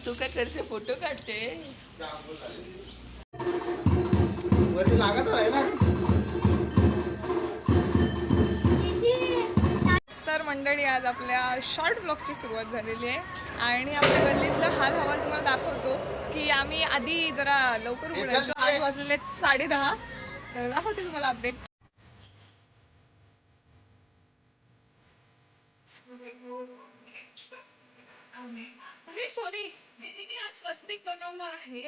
तू काय करते? फोटो काढते? वरती लागत आहे ना. तर मंडळी आज आपल्या शॉर्ट ब्लॉगची सुरुवात झालेली आहे आणि आपल्या गल्लीतलं हाल हवा तुम्हाला दाखवतो की आम्ही आधी जरा लवकर उघडायचो. आज वाजलेले 10:30. तर दाखवते तुम्हाला अपडेट. सॉरी, दीदीने आज स्वस्तिक बनवलं आहे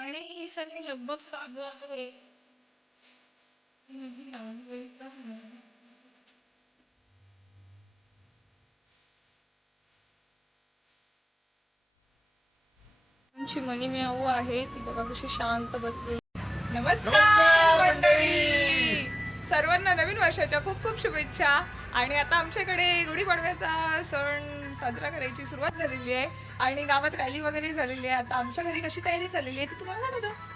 आणि ही सगळी लगबग चालू आहे. आमची मनी मियाऊ आहे, ती बघा कशी शांत बसली. नमस्कार मंडळी, सर्वांना नवीन वर्षाच्या खूप खूप शुभेच्छा. आणि आता आमच्याकडे गुढीपाडव्याचा सण साजरा करायची सुरुवात झालेली आहे आणि गावात रॅली वगैरे झालेली आहे. आता आमच्या घरी कशी तयारी झालेली आहे ती तुम्हाला दाखवतो.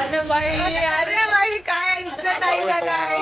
अरे बाई काय इज्जत आहे का काय?